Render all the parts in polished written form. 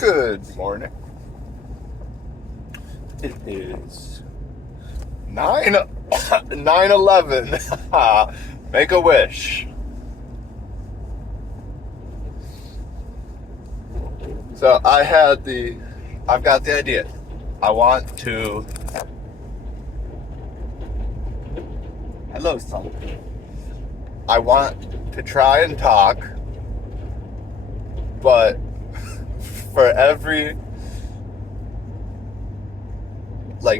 Good morning. It is 9/11. Make a wish. So I've got the idea. I want to. Hello, son. I want to try and talk, but for every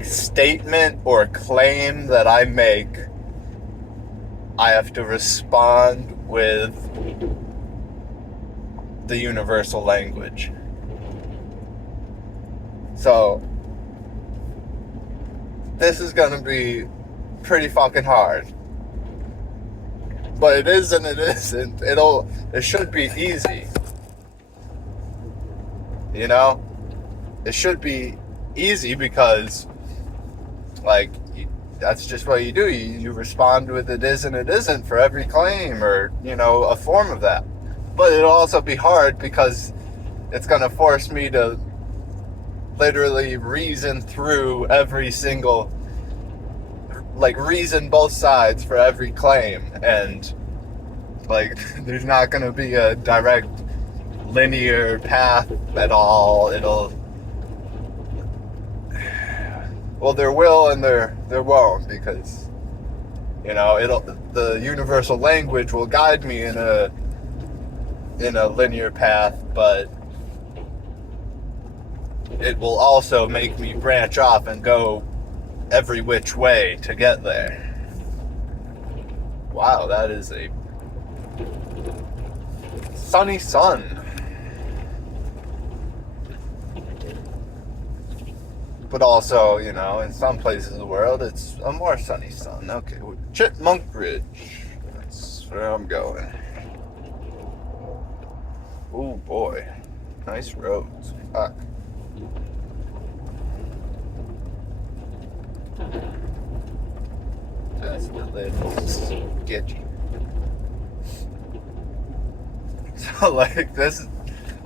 statement or claim that I make, I have to respond with the universal language. So this is gonna be pretty fucking hard. But it is and it isn't. It should be easy. You know? It should be easy because that's just what you do. You respond with it is and it isn't for every claim or, a form of that. But it'll also be hard because it's going to force me to literally reason through every single, reason both sides for every claim. And, there's not going to be a direct linear path at all. Well, there will and there won't, because the universal language will guide me in a linear path, but it will also make me branch off and go every which way to get there. Wow, that is a sunny sun. But also, in some places of the world, it's a more sunny sun. Okay, Chipmunk Ridge. That's where I'm going. Oh boy. Nice roads. Fuck. That's a little sketchy. So, this is,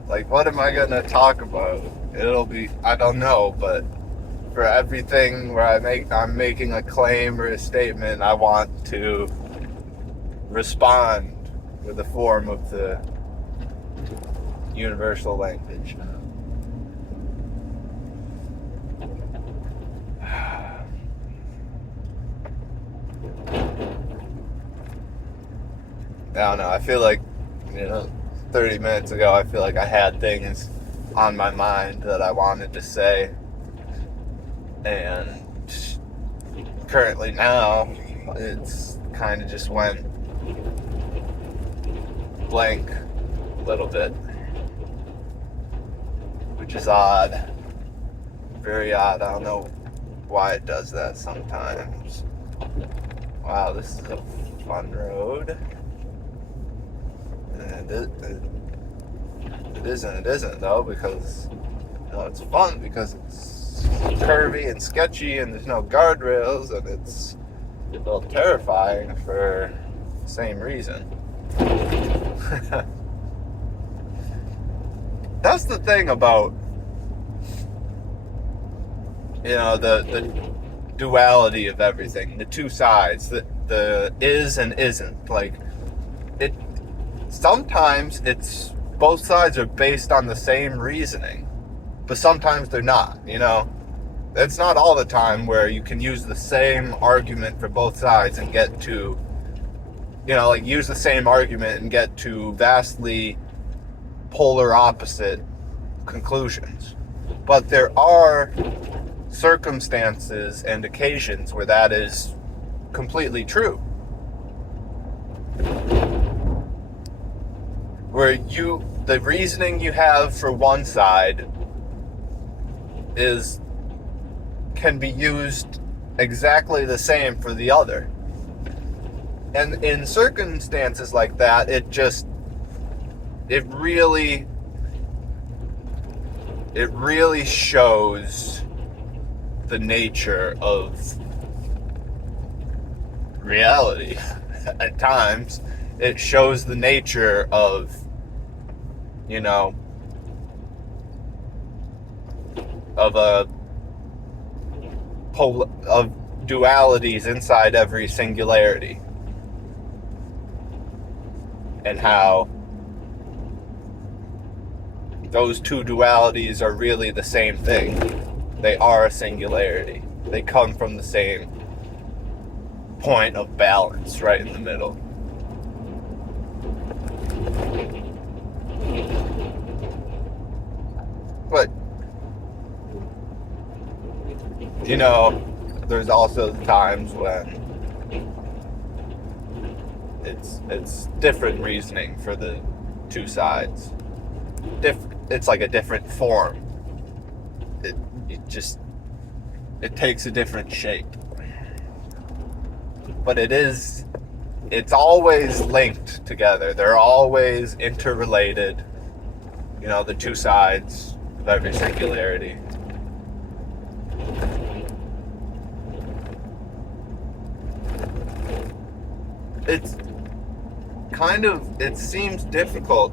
what am I gonna talk about? It'll be, I don't know, but for everything where I'm making a claim or a statement, I want to respond with a form of the universal language. I don't know. I feel 30 minutes ago, I feel like I had things on my mind that I wanted to say. And currently now, it's kind of just went blank a little bit, which is odd. Very odd. I don't know why it does that sometimes. Wow, this is a fun road. And it isn't though, because it's fun because it's curvy and sketchy and there's no guardrails, and it's a little terrifying for the same reason. That's the thing about the duality of everything, the two sides, the is and isn't. It sometimes it's both sides are based on the same reasoning, but sometimes they're not. It's not all the time where you can use the same argument for both sides and get to, use the same argument and get to vastly polar opposite conclusions. But there are circumstances and occasions where that is completely true. Where the reasoning you have for one side can be used exactly the same for the other. And in circumstances like that, it really shows the nature of reality. At times, it shows the nature of, of of dualities inside every singularity, and how those two dualities are really the same thing. They are a singularity. They come from the same point of balance, right in the middle. But, you know, there's also times when it's different reasoning for the two sides. It's like a different form. It takes a different shape. But it's always linked together. They're always interrelated. You know, the two sides of every singularity. It seems difficult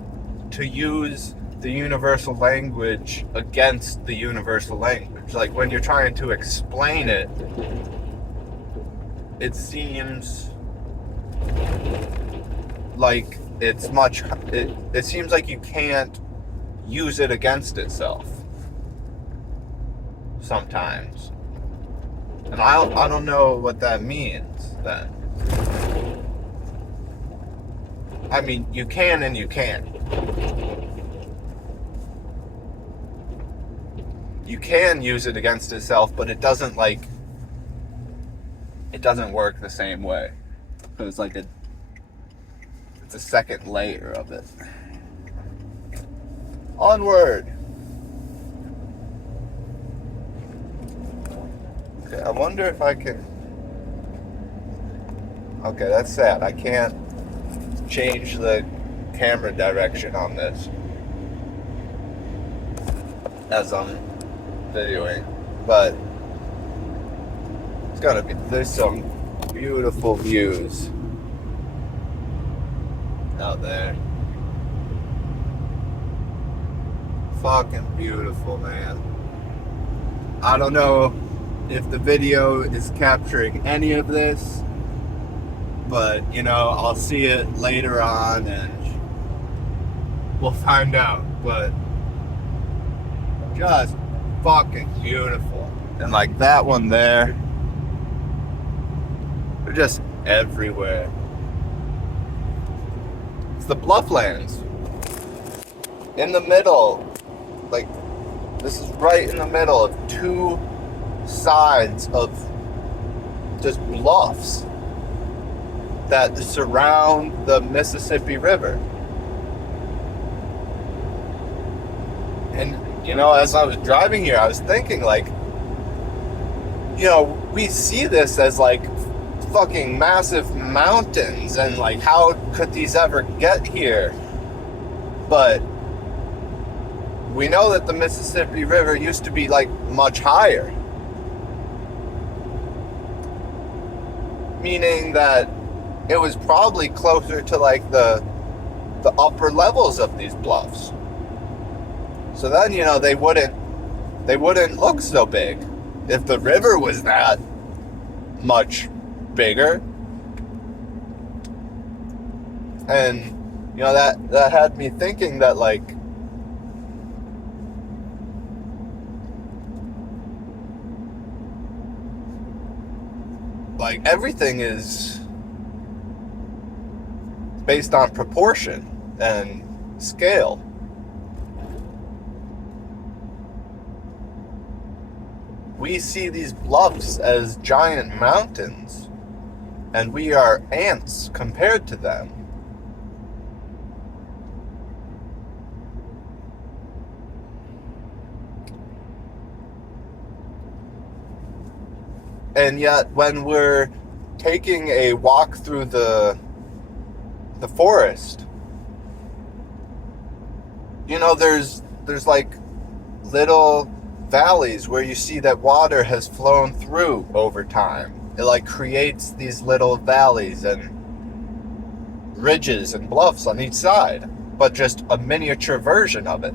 to use the universal language against the universal language. Like when you're trying to explain it, it seems like it seems like you can't use it against itself sometimes. And I don't know what that means then. I mean, you can and you can't. You can use it against itself, but it doesn't work the same way. So it's like it's a second layer of it. Onward. Okay, I wonder if I can. Okay, that's sad. I can't change the camera direction on this as I'm videoing, but there's some beautiful views out there. Fucking beautiful, man. I don't know if the video is capturing any of this, but you know, I'll see it later on and we'll find out. But just fucking beautiful. And like that one there, they're just everywhere. It's the Blufflands. In the middle. Like, this is right in the middle of two sides of just bluffs that surround the Mississippi River. And, you know, as I was driving here, I was thinking, like, you know, we see this as, like, fucking massive mountains, and, like, how could these ever get here? But we know that the Mississippi River used to be, like, much higher. Meaning that it was probably closer to, like, the upper levels of these bluffs. So then, you know, they wouldn't look so big if the river was that much bigger. And, you know, that had me thinking that, like, everything is based on proportion and scale. We see these bluffs as giant mountains, and we are ants compared to them. And yet, when we're taking a walk through the forest, you know, there's like little valleys where you see that water has flown through over time. It like creates these little valleys and ridges and bluffs on each side, but just a miniature version of it.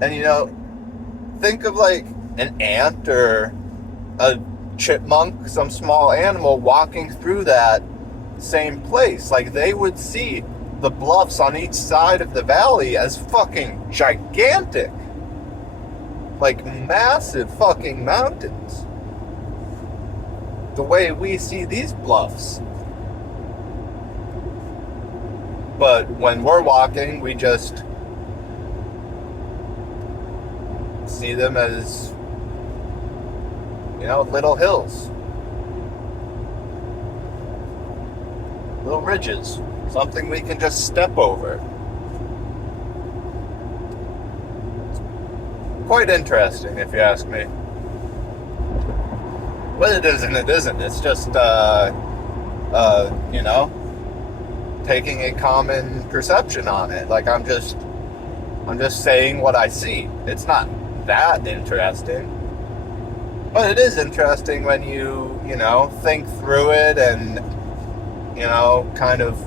And you know, think of like an ant or a chipmunk, some small animal walking through that same place. Like, they would see the bluffs on each side of the valley as fucking gigantic. Like, massive fucking mountains. The way we see these bluffs. But when we're walking, we just see them as, little hills. Little ridges. Something we can just step over. Quite interesting, if you ask me. But it isn't. It's just, taking a common perception on it. Like, I'm just saying what I see. It's not that interesting. But it is interesting when you think through it and, kind of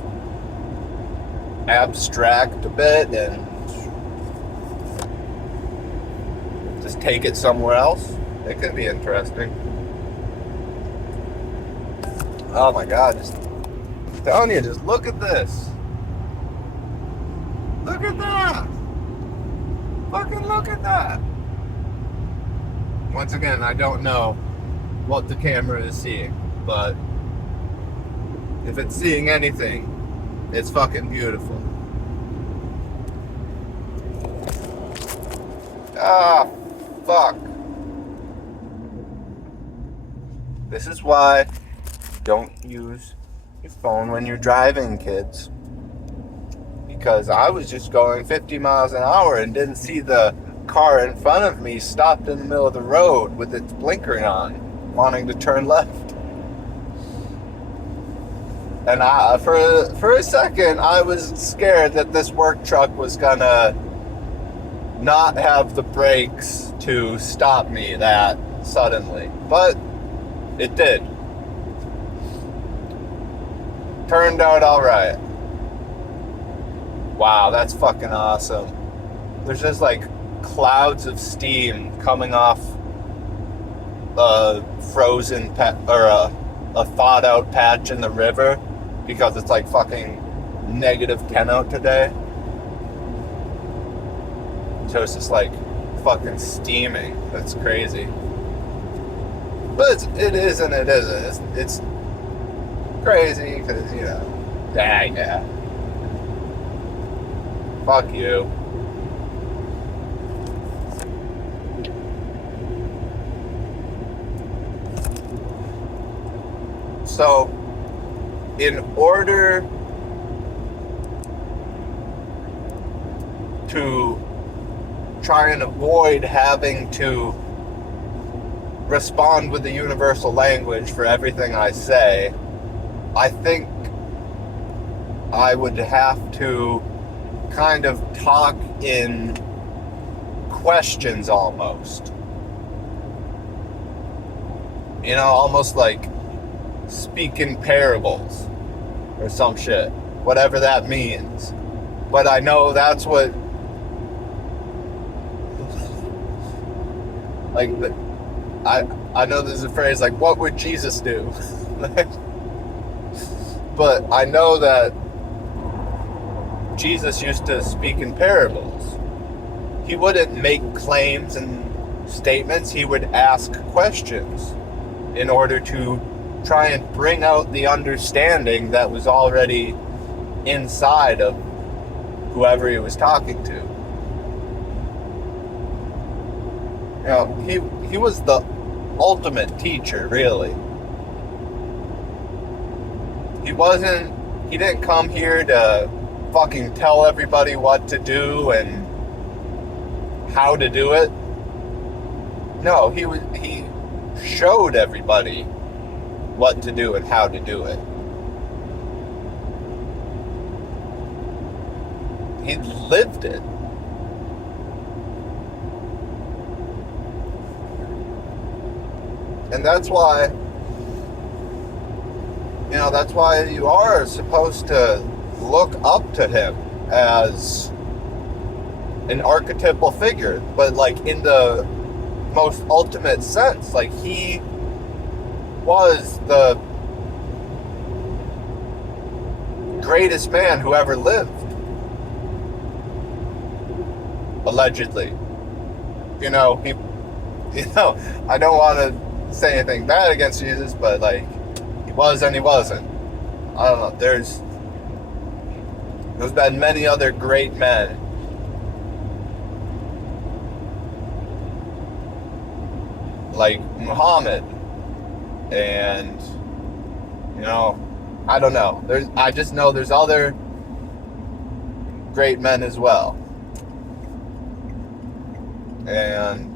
abstract a bit and just take it somewhere else. It could be interesting. Oh my God, I'm telling you, just look at this. Look at that. Fucking look at that. Once again, I don't know what the camera is seeing, but if it's seeing anything, it's fucking beautiful. Ah, fuck. This is why don't use your phone when you're driving, kids. Because I was just going 50 miles an hour and didn't see the car in front of me stopped in the middle of the road with its blinker on, wanting to turn left. And for a second, I was scared that this work truck was gonna not have the brakes to stop me that suddenly. But it did. Turned out alright. Wow, that's fucking awesome. There's just like clouds of steam coming off a frozen a thawed out patch in the river because it's like fucking -10 out today. So it's just like fucking steaming. That's crazy. But it is and it isn't. It's crazy because, yeah. Fuck you. So, in order to try and avoid having to respond with the universal language for everything I say, I think I would have to kind of talk in questions almost. Almost like speak in parables or some shit, whatever that means. But I know that's what, like, I know there's a phrase like, what would Jesus do? But I know that Jesus used to speak in parables. He wouldn't make claims and statements. He would ask questions in order to try and bring out the understanding that was already inside of whoever he was talking to. He was the ultimate teacher, really. He didn't come here to fucking tell everybody what to do and how to do it. No, he showed everybody what to do and how to do it. He lived it. And that's why, that's why you are supposed to look up to him as an archetypal figure, but like in the most ultimate sense. Like, he was the greatest man who ever lived, allegedly. You know, I don't want to say anything bad against Jesus, but like, he was and he wasn't. I don't know. There's been many other great men like Muhammad, and I don't know. I just know there's other great men as well, and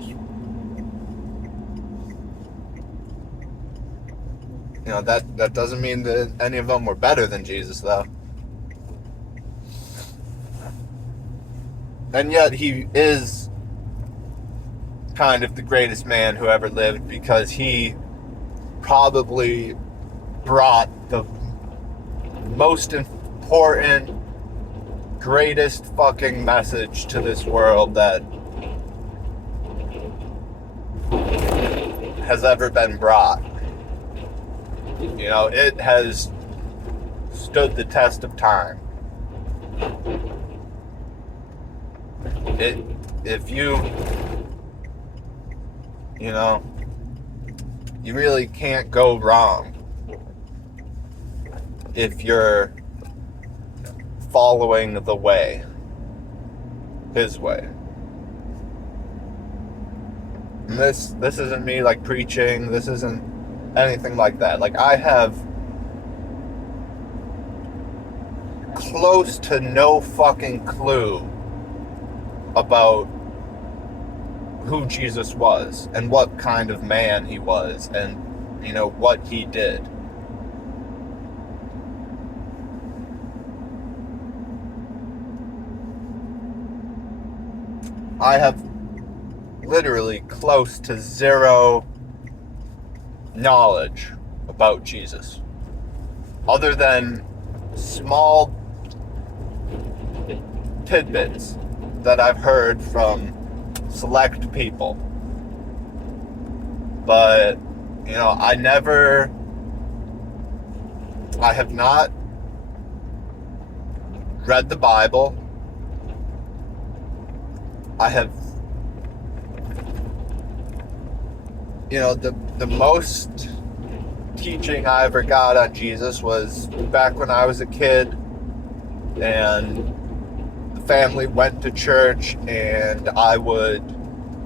that doesn't mean that any of them were better than Jesus, though. And yet he is kind of the greatest man who ever lived, because he probably brought the most important, greatest fucking message to this world that has ever been brought. It has stood the test of time. If you really can't go wrong if you're following the way, his way. And this isn't me like preaching. This isn't anything like that. Like, I have close to no fucking clue about who Jesus was and what kind of man he was, and what he did. I have literally close to zero knowledge about Jesus, other than small tidbits that I've heard from select people. But I have not read the Bible. I have the most teaching I ever got on Jesus was back when I was a kid, and the family went to church, and I would,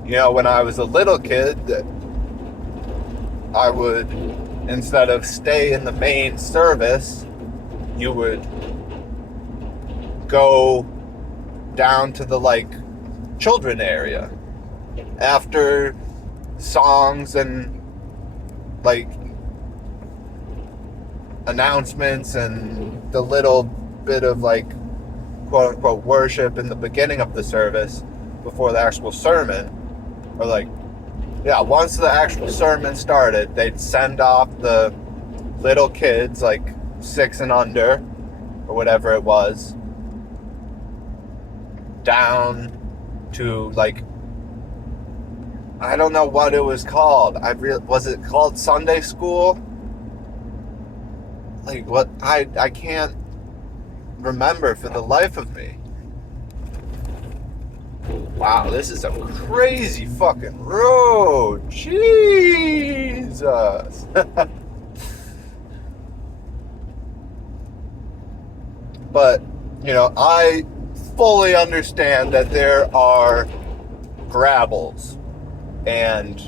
when I was a little kid, I would, instead of stay in the main service, you would go down to the children area after songs and announcements and the little bit of quote unquote worship in the beginning of the service before the actual sermon, or once the actual sermon started, they'd send off the little kids 6 and under or whatever it was down to I don't know what it was called. Was it called Sunday school? What? I can't remember for the life of me. Wow, this is a crazy fucking road. Jesus. But, I fully understand that there are grabbles and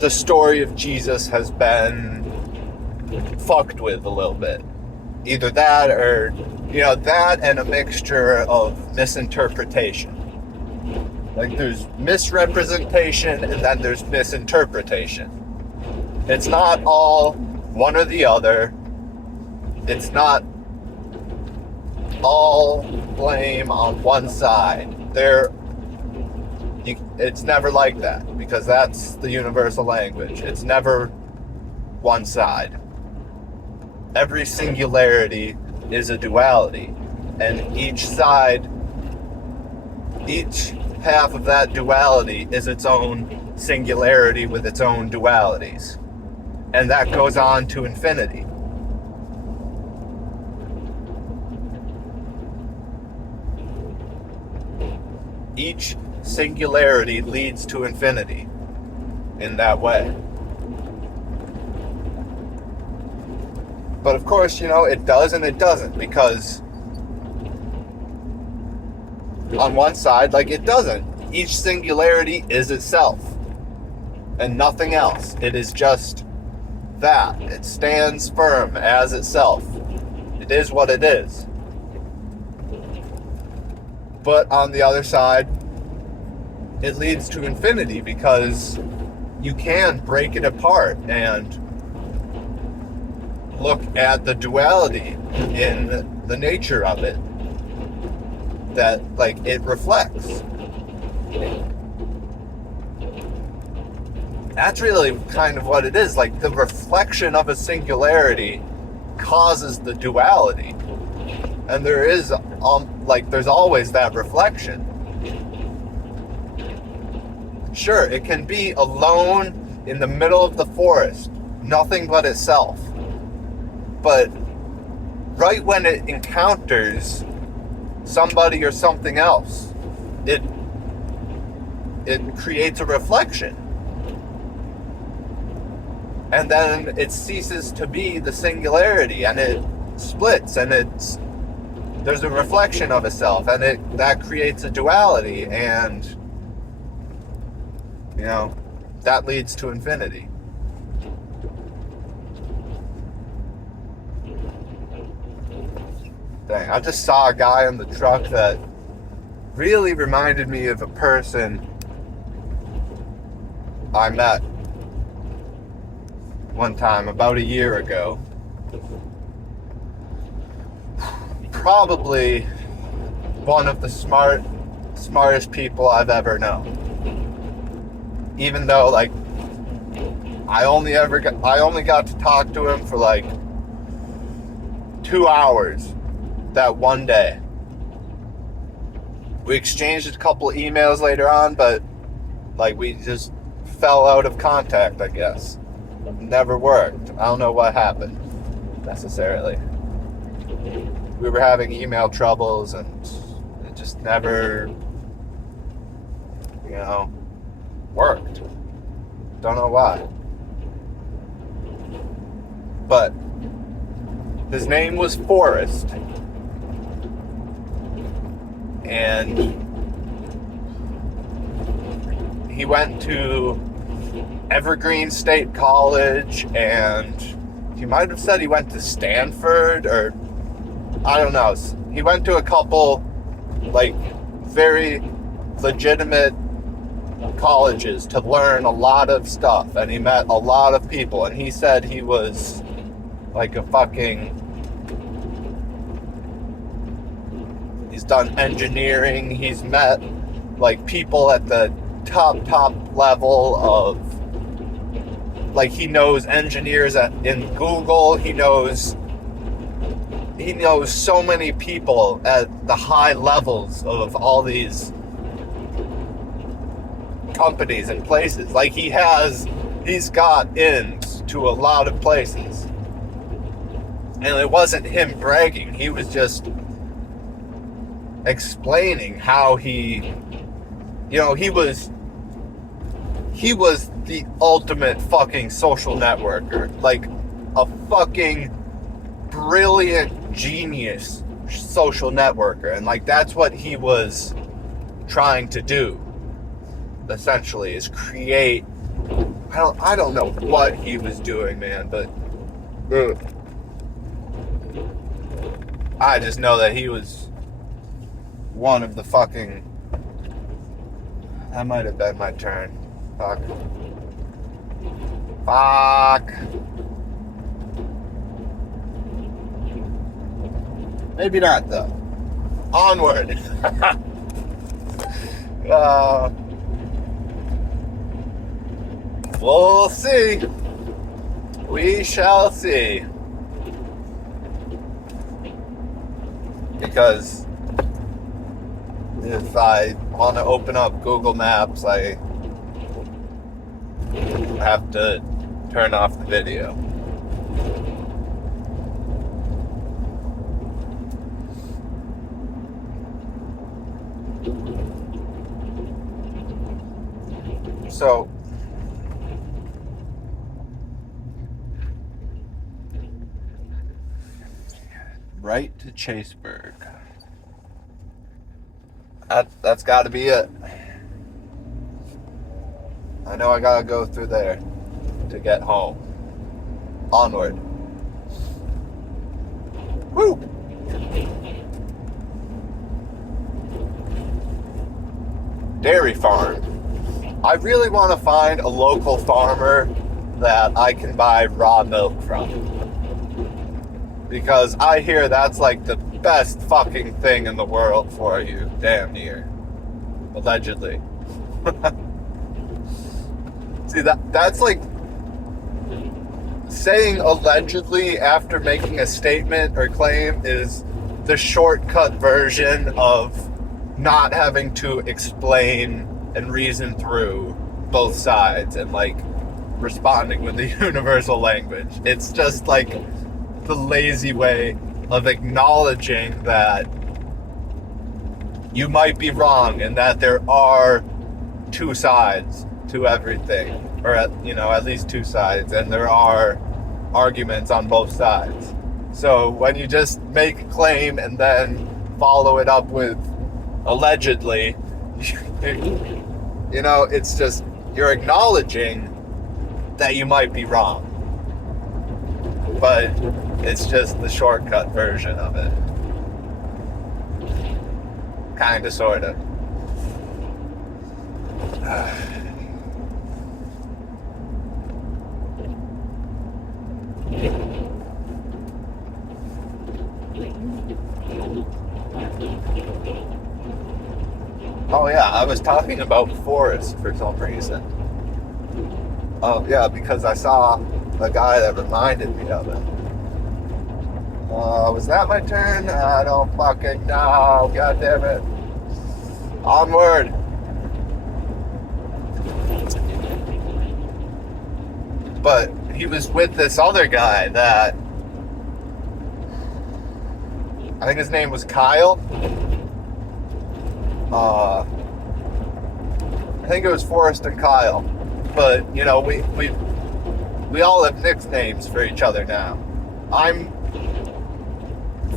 the story of Jesus has been fucked with a little bit. Either that or that and a mixture of misinterpretation. There's misrepresentation and then there's misinterpretation. It's not all one or the other. It's not all blame on one side. It's never like that, because that's the universal language. It's never one side. Every singularity is a duality. and each half of that duality is its own singularity with its own dualities. And that goes on to infinity. Each singularity leads to infinity in that way. But of course, it does and it doesn't, because on one side, it doesn't. Each singularity is itself and nothing else. It is just that. It stands firm as itself. It is what it is. But on the other side, it leads to infinity, because you can break it apart and look at the duality in the nature of it that it reflects. That's really kind of what it is. The reflection of a singularity causes the duality. And there is there's always that reflection. Sure, it can be alone in the middle of the forest, nothing but itself. But right when it encounters somebody or something else, it creates a reflection. And then it ceases to be the singularity, and it splits, and there's a reflection of itself, and that creates a duality, and that leads to infinity. Dang, I just saw a guy in the truck that really reminded me of a person I met one time about a year ago. Probably one of the smartest people I've ever known. Even though I only got to talk to him for 2 hours that one day. We exchanged a couple of emails later on, but we just fell out of contact, I guess. Never worked. I don't know what happened necessarily. We were having email troubles, and it just never worked. Don't know why. But his name was Forrest. And he went to Evergreen State College, and he might have said he went to Stanford, or I don't know. He went to a couple very legitimate colleges to learn a lot of stuff, and he met a lot of people, and he said he was he's done engineering, he's met people at the top level of he knows engineers in Google, he knows so many people at the high levels of all these companies and places. He's got ins to a lot of places. And it wasn't him bragging. He was just explaining how he was the ultimate fucking social networker. A fucking brilliant genius social networker. And that's what he was trying to do. Essentially, is create. I don't know what he was doing, man, but I just know that he was one of the fucking. That might have been my turn. Fuck. Maybe not though. Onward. We'll see. We shall see. because if I want to open up Google Maps, I have to turn off the video. So, right to Chaseburg. That's got to be it. I know I gotta go through there to get home. Onward. Woo! Dairy farm. I really want to find a local farmer that I can buy raw milk from. Because I hear that's like the best fucking thing in the world for you. Damn near. Allegedly. See, that's like saying allegedly after making a statement or claim is the shortcut version of not having to explain and reason through both sides and like responding with the universal language. It's just like the lazy way of acknowledging that you might be wrong and that there are two sides to everything, or at least two sides, and there are arguments on both sides. So when you just make a claim and then follow it up with allegedly, it's just you're acknowledging that you might be wrong, but it's just the shortcut version of it. Kinda, sorta. Oh yeah, I was talking about Forrest for some reason. Oh yeah, because I saw a guy that reminded me of it. Was that my turn? I don't fucking know. God damn it. Onward. But he was with this other guy that I think his name was Kyle. I think it was Forrest and Kyle. But, we all have nicknames for each other now.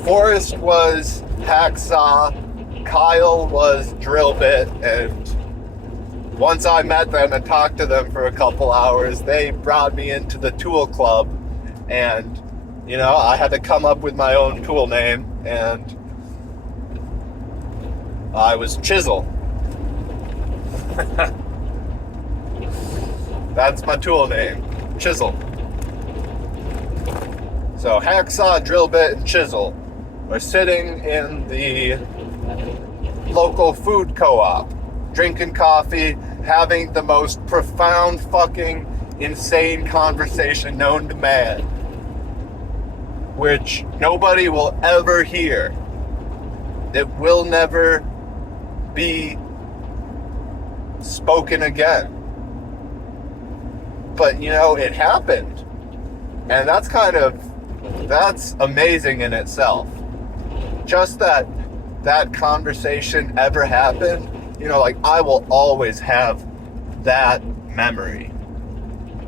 Forrest was Hacksaw, Kyle was Drillbit, and once I met them and talked to them for a couple hours, they brought me into the tool club, and, I had to come up with my own tool name, and I was Chisel. That's my tool name, Chisel. So Hacksaw, Drillbit, and Chisel are sitting in the local food co-op, drinking coffee, having the most profound fucking insane conversation known to man, which nobody will ever hear. It will never be spoken again. But, it happened. And that's amazing in itself. Just that conversation ever happened, I will always have that memory.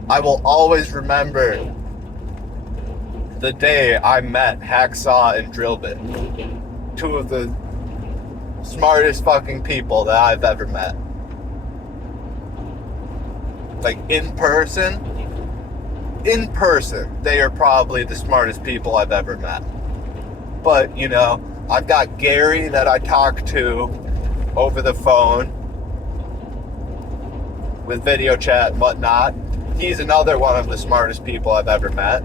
I will always remember the day I met Hacksaw and Drillbit. Two of the smartest fucking people that I've ever met. Like, in person, they are probably the smartest people I've ever met. But, I've got Gary that I talk to over the phone with video chat and whatnot. He's another one of the smartest people I've ever met.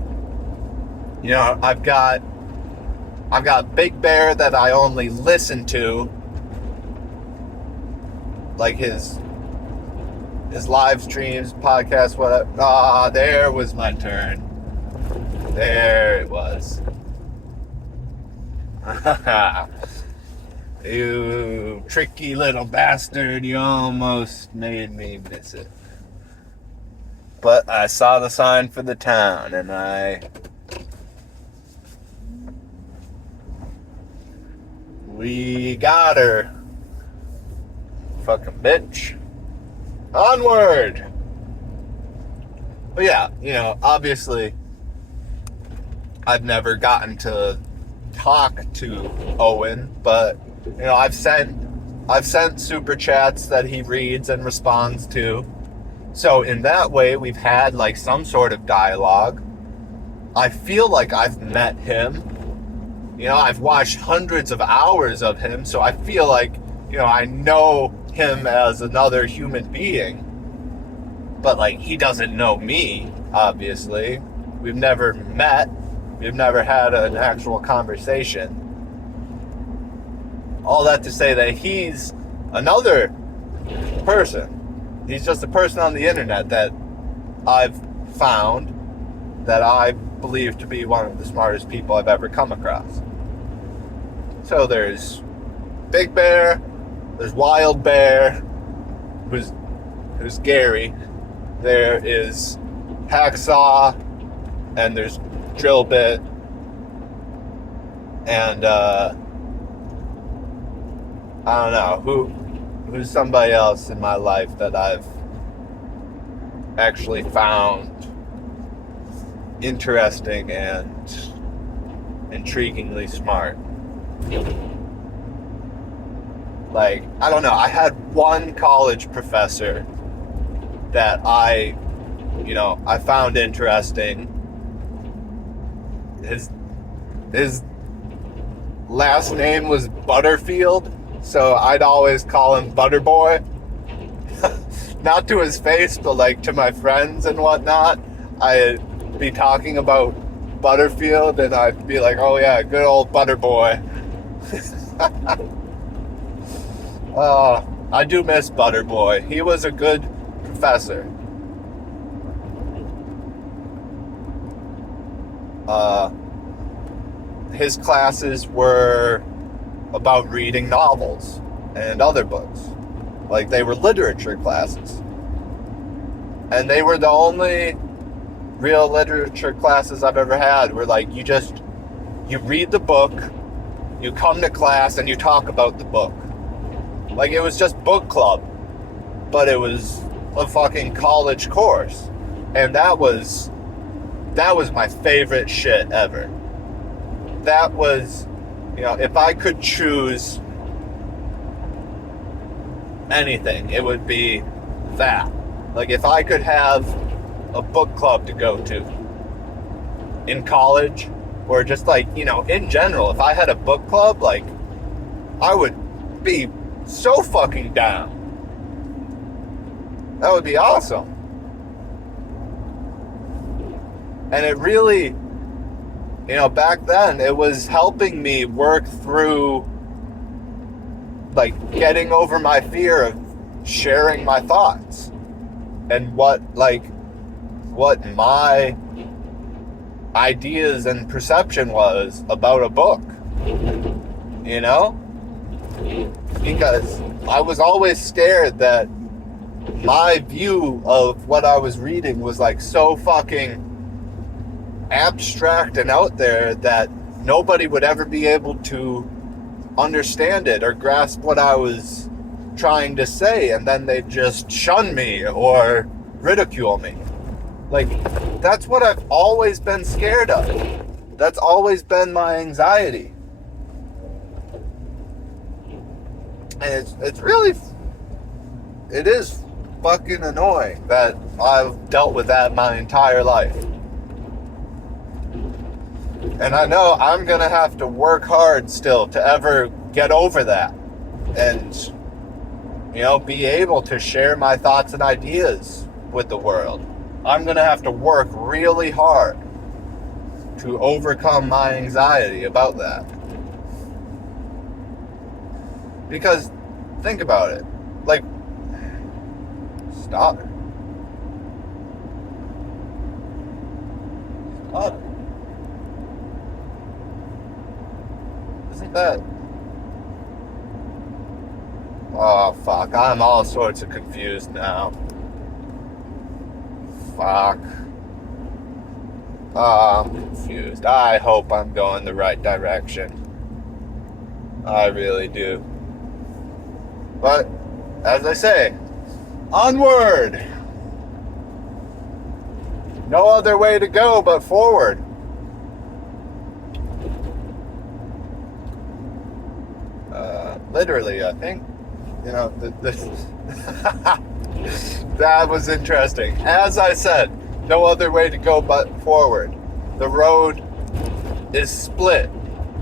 I've got Big Bear that I only listen to, like his live streams, podcasts, whatever. There was my turn. There it was. You tricky little bastard, you almost made me miss it. But I saw the sign for the town, and we got her. Fucking bitch. Onward! But yeah, obviously, I've never gotten to talk to Owen, but I've sent super chats that he reads and responds to. So in that way, we've had like some sort of dialogue. I feel like I've met him. I've watched hundreds of hours of him, so I feel like, I know him as another human being. But like, he doesn't know me, obviously. We've never met. We've never had an actual conversation. All that to say that he's another person. He's just a person on the internet that I've found that I believe to be one of the smartest people I've ever come across. So there's Big Bear, there's Wild Bear, who's Gary, there is Hacksaw, and there's Drillbit, and I don't know who's somebody else in my life that I've actually found interesting and intriguingly smart. Like, I don't know, I had one college professor that I found interesting. His last name was Butterfield, so I'd always call him Butterboy. Not to his face, but like to my friends and whatnot. I'd be talking about Butterfield, and I'd be like, oh yeah, good old Butterboy. I do miss Butterboy. He was a good professor. His classes were about reading novels and other books. Like, they were literature classes. And they were the only real literature classes I've ever had where, like, you read the book, you come to class, and you talk about the book. Like, it was just book club, but it was a fucking college course. And that was my favorite shit ever. That was, if I could choose anything, it would be that. Like, if I could have a book club to go to in college, or just like, in general, if I had a book club, like, I would be so fucking down. That would be awesome. And it really, back then, it was helping me work through, like, getting over my fear of sharing my thoughts and what my ideas and perception was about a book, because I was always scared that my view of what I was reading was like so fucking abstract and out there that nobody would ever be able to understand it or grasp what I was trying to say, and then they'd just shun me or ridicule me. Like, that's what I've always been scared of. That's always been my anxiety. And it is fucking annoying that I've dealt with that my entire life. And I know I'm gonna have to work hard still to ever get over that. And, be able to share my thoughts and ideas with the world. I'm gonna have to work really hard to overcome my anxiety about that. Because, think about it. Like, stop it. Stop it. That. Oh, fuck. I'm all sorts of confused now. Fuck. Oh, I'm confused. I hope I'm going the right direction. I really do. But, as I say, onward! No other way to go but forward. Literally, I think. You know, that was interesting. As I said, no other way to go but forward. The road is split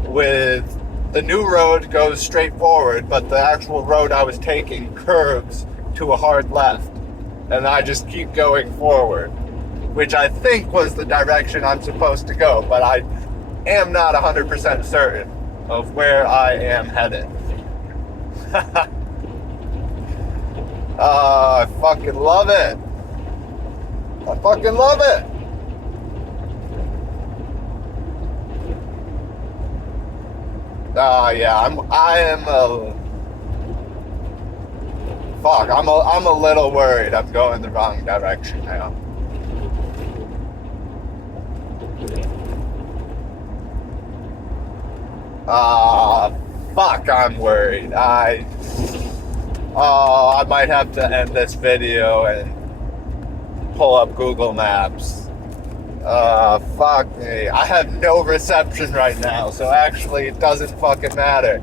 with the new road goes straight forward, but the actual road I was taking curves to a hard left. And I just keep going forward, which I think was the direction I'm supposed to go, but I am not 100% certain of where I am headed. I fucking love it. I fucking love it. Yeah, I am fuck, I'm a little worried I'm going the wrong direction now. Fuck, I'm worried. I might have to end this video and pull up Google Maps. Fuck me. I have no reception right now, so actually it doesn't fucking matter.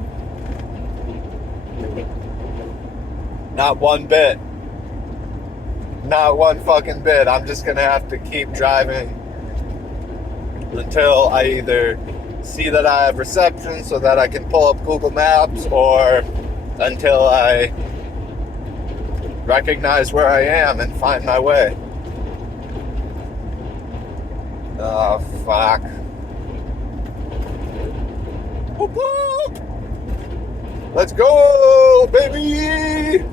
Not one bit. Not one fucking bit. I'm just gonna have to keep driving until I either see that I have reception so that I can pull up Google Maps, or until I recognize where I am and find my way. Oh, fuck. Whoop, whoop. Let's go, baby!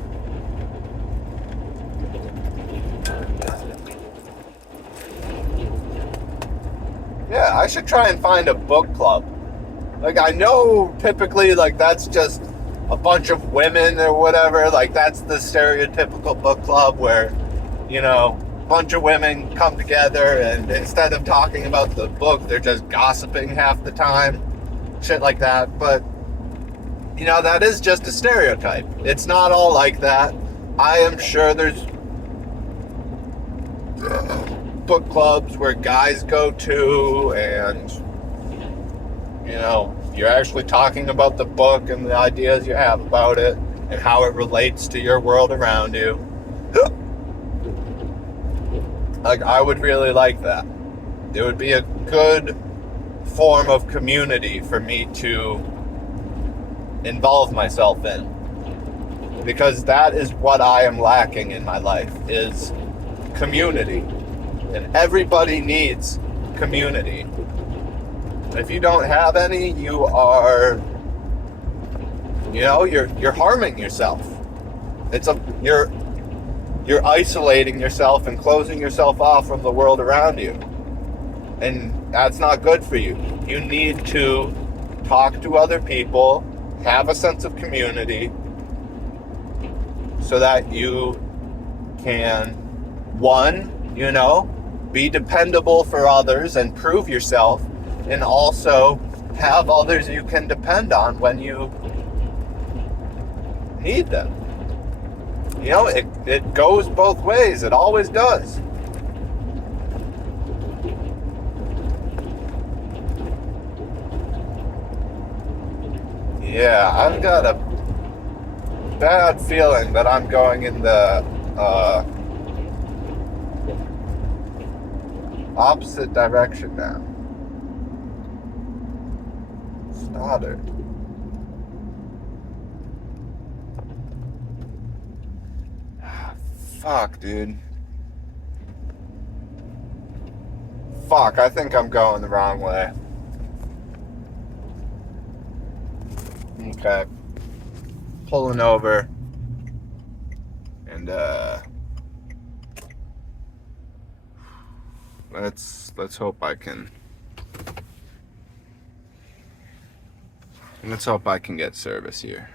Yeah, I should try and find a book club. Like, I know typically, like, that's just a bunch of women or whatever. Like, that's the stereotypical book club where, you know, a bunch of women come together and instead of talking about the book, they're just gossiping half the time. Shit like that. But, you know, that is just a stereotype. It's not all like that. I am sure there's book clubs where guys go to, and you know, you're actually talking about the book and the ideas you have about it and how it relates to your world around you. Like, I would really like that. It would be a good form of community for me to involve myself in, because that is what I am lacking in my life, is community. And everybody needs community. If you don't have any, you are, you know, you're harming yourself. You're isolating yourself and closing yourself off from the world around you. And that's not good for you. You need to talk to other people, have a sense of community, so that you can, one, you know, be dependable for others and prove yourself, and also have others you can depend on when you need them. You know, it goes both ways. It always does. Yeah, I've got a bad feeling that I'm going in the opposite direction now. Stoddard. Fuck, dude. Fuck, I think I'm going the wrong way. Okay. Pulling over. And let's hope I can Let's hope I can get service here.